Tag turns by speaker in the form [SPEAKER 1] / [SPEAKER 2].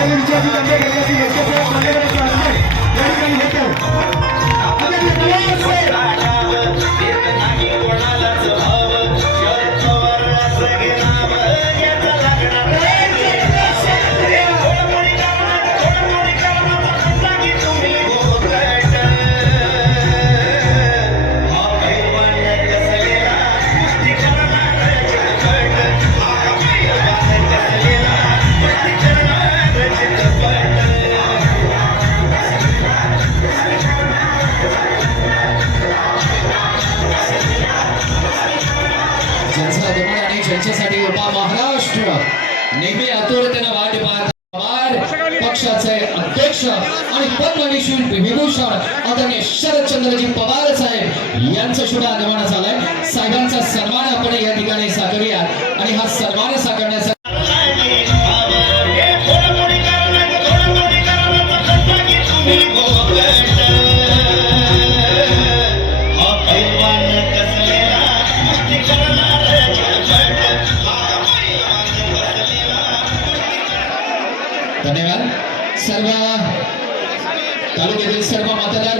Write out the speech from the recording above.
[SPEAKER 1] que de Michelle y también que de
[SPEAKER 2] ज्यांचा अभिमान आणि ज्यांच्यासाठी उभा महाराष्ट्र नेहमी आतुरतेनं वाट पाहत पवार पक्षाचे अध्यक्ष आणि पद्मविभूषण विभूषण आदरणीय शरदचंद्रजी पवार साहेब यांचा शुभ आगमन झालाय. साहेबांचा सन्मान आपण या ठिकाणी साकारूया आणि हा सन्मान साकारण्यासाठी धन्यवाद. सर्व तालुक्यातील सर्व मतदार